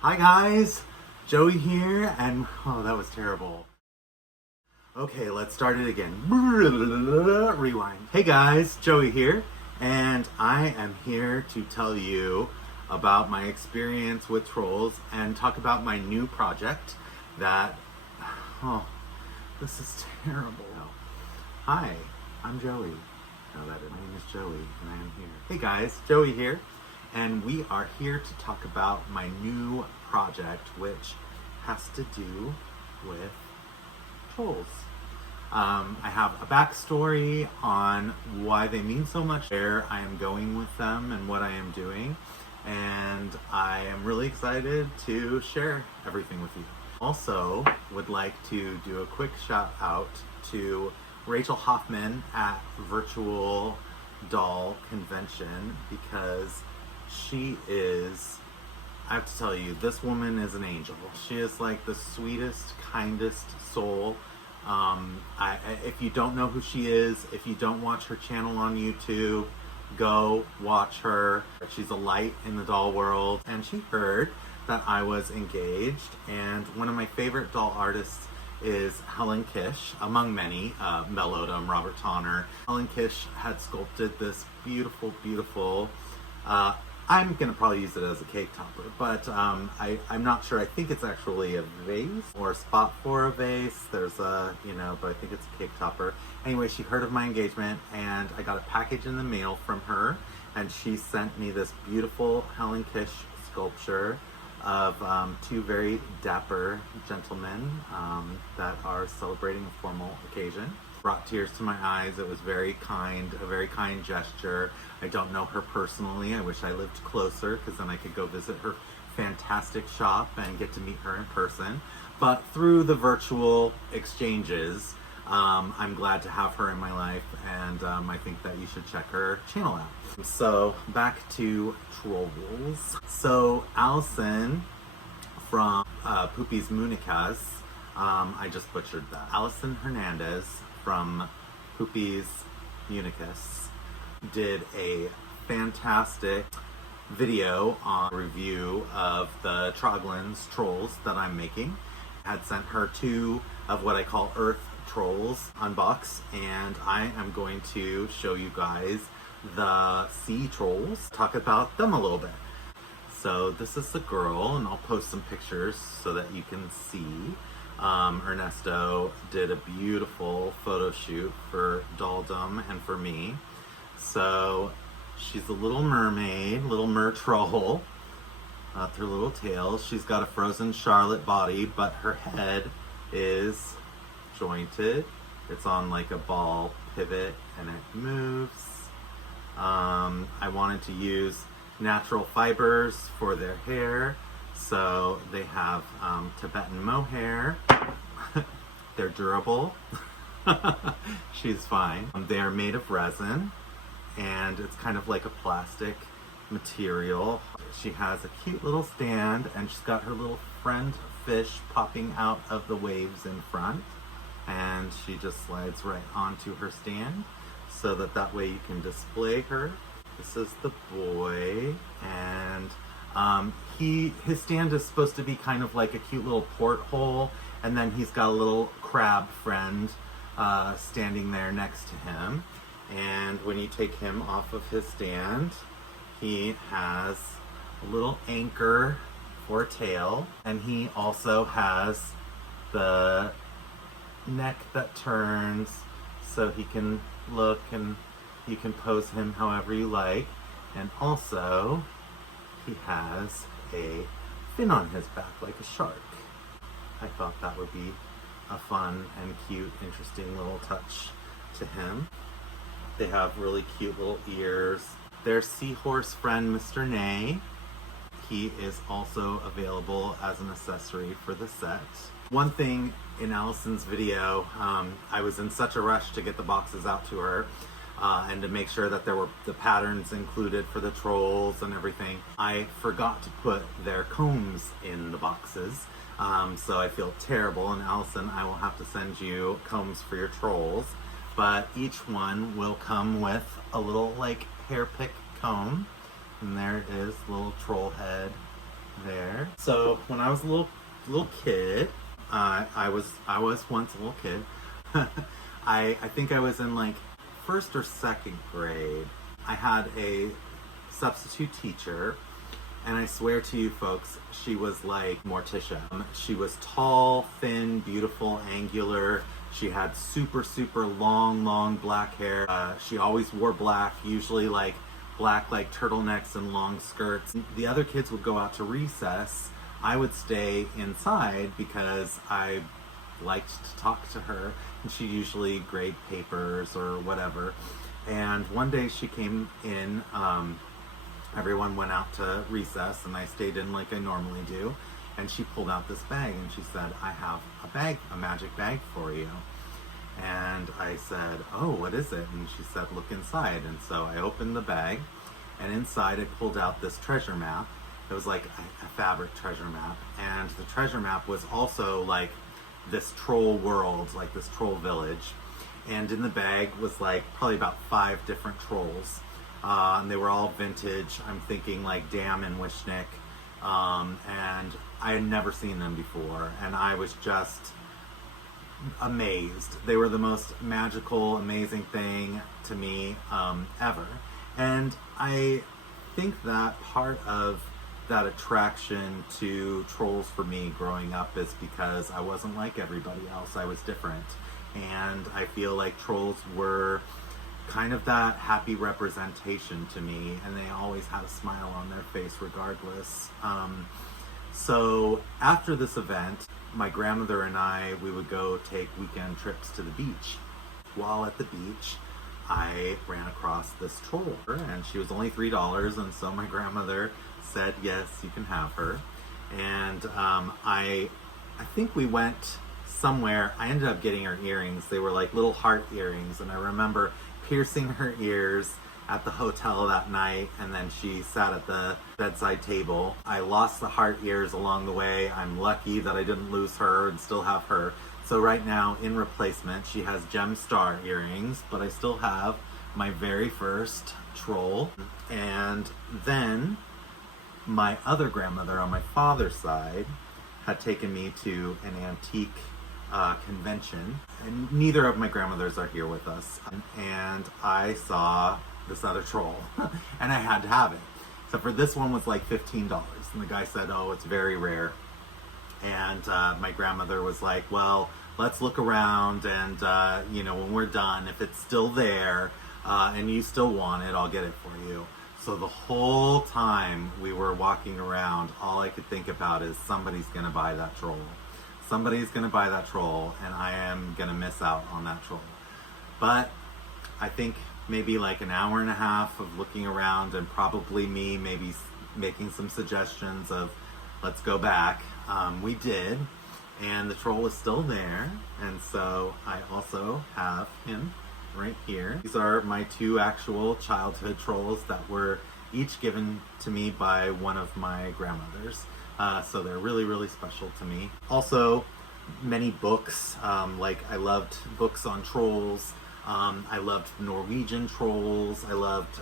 Hi guys, Joey here, and oh, that was terrible. Okay, let's start it again. Rewind. Hey guys, Joey here, and I am here to tell you about my experience with trolls and talk about my new project that, oh, this is terrible. Hi, I'm Joey. Now that my name is Joey, and I am here. Hey guys, Joey here. And we are here to talk about my new project, which has to do with trolls. I have a backstory on why they mean so much, where I am going with them, and what I am doing. And I am really excited to share everything with you. Also, would like to do a quick shout out to Rachel Hoffman at Virtual Doll Convention, because she is, I have to tell you, this woman is an angel. She is like the sweetest, kindest soul. If you don't know who she is, if you don't watch her channel on YouTube, go watch her. She's a light in the doll world. And she heard that I was engaged, and one of my favorite doll artists is Helen Kish, among many, Mel Odom, Robert Tonner. Helen Kish had sculpted this beautiful, beautiful, I'm going to probably use it as a cake topper, but I'm not sure. I think it's actually a vase or a spot for a vase. There's a, but I think it's a cake topper. Anyway, she heard of my engagement, and I got a package in the mail from her, and she sent me this beautiful Helen Kish sculpture of two very dapper gentlemen that are celebrating a formal occasion. Brought tears to my eyes. It was very kind, a very kind gesture. I don't know her personally. I wish I lived closer, because then I could go visit her fantastic shop and get to meet her in person. But through the virtual exchanges, I'm glad to have her in my life, and I think that you should check her channel out. So back to trolls. So Allison from Poopy's Munikas, I just butchered that. Allison Hernandez from Poopy's Unicus did a fantastic video on review of the Troglyns trolls that I'm making. I had sent her two of what I call Earth trolls unboxed, and I am going to show you guys the sea trolls, talk about them a little bit. So this is the girl, and I'll post some pictures so that you can see. Ernesto did a beautiful photo shoot for Dolldom and for me. So she's a little mermaid, little mer troll, with her little tail. She's got a frozen Charlotte body, but her head is jointed. It's on like a ball pivot, and it moves. I wanted to use natural fibers for their hair. So they have Tibetan mohair. They're durable. She's fine. They are made of resin, and it's kind of like a plastic material. She has a cute little stand, and she's got her little friend fish popping out of the waves in front, and she just slides right onto her stand so that way you can display her. This is the boy, and his stand is supposed to be kind of like a cute little porthole, and then he's got a little crab friend standing there next to him. And when you take him off of his stand, he has a little anchor for a tail, and he also has the neck that turns so he can look, and you can pose him however you like. And also he has a fin on his back like a shark. I thought that would be a fun and cute, interesting little touch to him. They have really cute little ears. Their seahorse friend, Mr. Nay, he is also available as an accessory for the set. One thing in Allison's video, I was in such a rush to get the boxes out to her, and to make sure that there were the patterns included for the trolls and everything. I forgot to put their combs in the boxes, so I feel terrible. And Allison, I will have to send you combs for your trolls, but each one will come with a little like hair pick comb, and there it is, little troll head there. So when I was a little kid, I was once a little kid. I think I was in like first or second grade. I had a substitute teacher, and I swear to you folks, she was like Morticia. She was tall, thin, beautiful, angular. She had super long black hair. She always wore black, usually like black like turtlenecks and long skirts. The other kids would go out to recess. I would stay inside because I liked to talk to her, and she usually grade papers or whatever. And one day she came in, everyone went out to recess, and I stayed in like I normally do. And she pulled out this bag, and she said, "I have a magic bag for you." And I said, "Oh, what is it?" And she said, "Look inside." And so I opened the bag, and inside I pulled out this treasure map. It was like a fabric treasure map. And the treasure map was also like this troll world, like this troll village. And in the bag was like probably about 5 different trolls. And they were all vintage. I'm thinking like Dam and Wishnik. And I had never seen them before. And I was just amazed. They were the most magical, amazing thing to me ever. And I think that part of that attraction to trolls for me growing up is because I wasn't like everybody else. I was different. And I feel like trolls were kind of that happy representation to me, and they always had a smile on their face regardless. So after this event, my grandmother and we would go take weekend trips to the beach. While at the beach, I ran across this troll, and she was only $3, and so my grandmother said, "Yes, you can have her." And I think we went somewhere. I ended up getting her earrings. They were like little heart earrings, and I remember piercing her ears at the hotel that night, and then she sat at the bedside table. I lost the heart ears along the way. I'm lucky that I didn't lose her and still have her. So right now, in replacement, she has gem star earrings, but I still have my very first troll. And then my other grandmother on my father's side had taken me to an antique convention, and neither of my grandmothers are here with us. And I saw this other troll, and I had to have it. So for this one was like $15, and the guy said, "Oh, it's very rare." And my grandmother was like, "Well, let's look around, and when we're done, if it's still there and you still want it, I'll get it for you." So the whole time we were walking around, all I could think about is somebody's gonna buy that troll. Somebody's gonna buy that troll, and I am gonna miss out on that troll. But I think maybe like an hour and a half of looking around, and probably me maybe making some suggestions of let's go back. We did, and the troll is still there, and so I also have him right here. These are my 2 actual childhood trolls that were each given to me by one of my grandmothers. So they're really special to me. Also, many books, like I loved books on trolls. I loved Norwegian trolls. I loved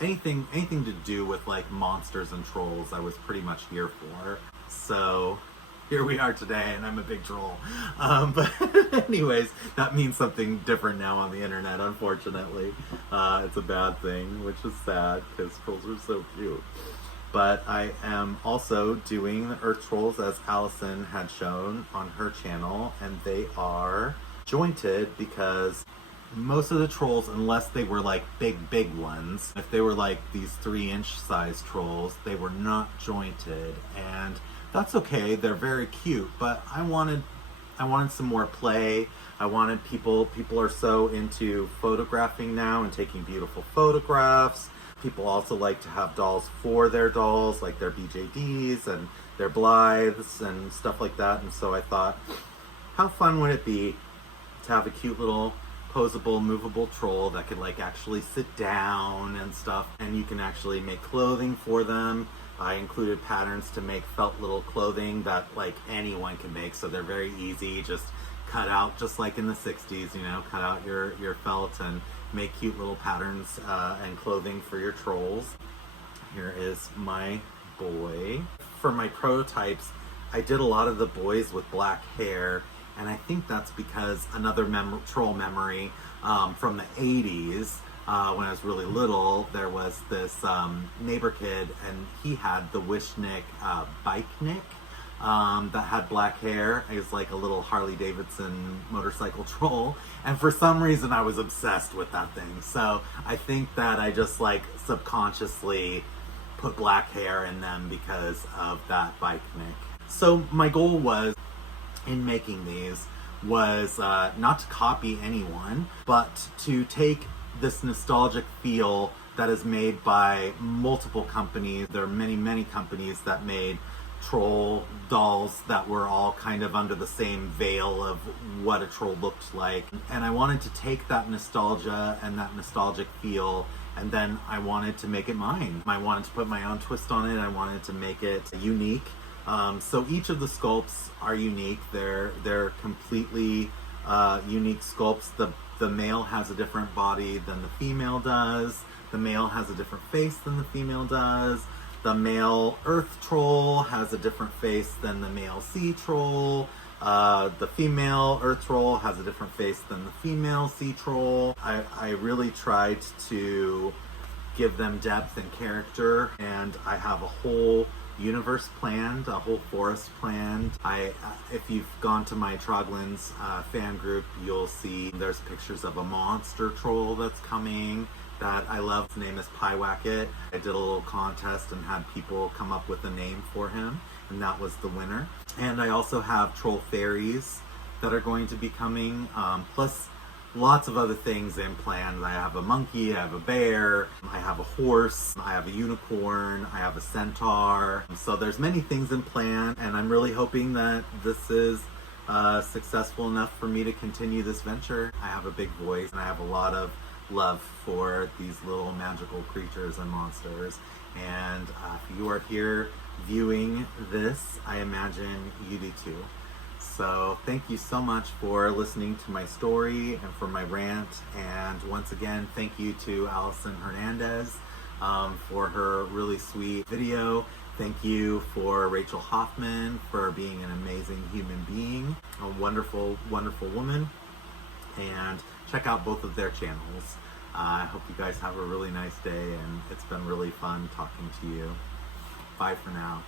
anything to do with like monsters and trolls. I was pretty much here for. So here we are today, and I'm a big troll. But anyways, that means something different now on the internet, unfortunately. It's a bad thing, which is sad because trolls are so cute. But I am also doing the Earth Trolls as Allison had shown on her channel, and they are jointed because most of the trolls, unless they were like big ones, if they were like these 3-inch size trolls, they were not jointed, and that's okay. They're very cute, but I wanted some more play. I wanted people are so into photographing now and taking beautiful photographs. People also like to have dolls for their dolls, like their BJDs and their Blythes and stuff like that. And so I thought, how fun would it be to have a cute little posable, movable troll that could like actually sit down and stuff, and you can actually make clothing for them. I included patterns to make felt little clothing that like anyone can make, so they're very easy. Just cut out, just like in the 60s, cut out your felt and make cute little patterns and clothing for your trolls. Here is my boy. For my prototypes, I did a lot of the boys with black hair, and I think that's because another troll memory from the 80s, when I was really little, there was this neighbor kid, and he had the Wishnick Bike Nick that had black hair. He was like a little Harley Davidson motorcycle troll, and for some reason I was obsessed with that thing. So I think that I just like subconsciously put black hair in them because of that Bike Nick. So my goal was, in making these, was not to copy anyone, but to take this nostalgic feel that is made by multiple companies. There are many companies that made troll dolls that were all kind of under the same veil of what a troll looked like. And I wanted to take that nostalgia and that nostalgic feel, and then I wanted to make it mine. I wanted to put my own twist on it. I wanted to make it unique. So each of the sculpts are unique. They're completely unique sculpts. The male has a different body than the female does. The male has a different face than the female does. The male earth troll has a different face than the male sea troll. The female earth troll has a different face than the female sea troll. I really tried to give them depth and character, and I have a whole universe planned, a whole forest planned. If you've gone to my Troglyns fan group, you'll see there's pictures of a monster troll that's coming that I love. His name is Pyewacket. I did a little contest and had people come up with a name for him, and that was the winner. And I also have troll fairies that are going to be coming, plus lots of other things in plan. I have a monkey, I have a bear, I have a horse, I have a unicorn, I have a centaur. So there's many things in plan, and I'm really hoping that this is successful enough for me to continue this venture. I have a big voice, and I have a lot of love for these little magical creatures and monsters. And if you are here viewing this, I imagine you do too. So thank you so much for listening to my story and for my rant. And once again, thank you to Allison Hernandez for her really sweet video. Thank you for Rachel Hoffman for being an amazing human being, a wonderful, wonderful woman. And check out both of their channels. I hope you guys have a really nice day, and it's been really fun talking to you. Bye for now.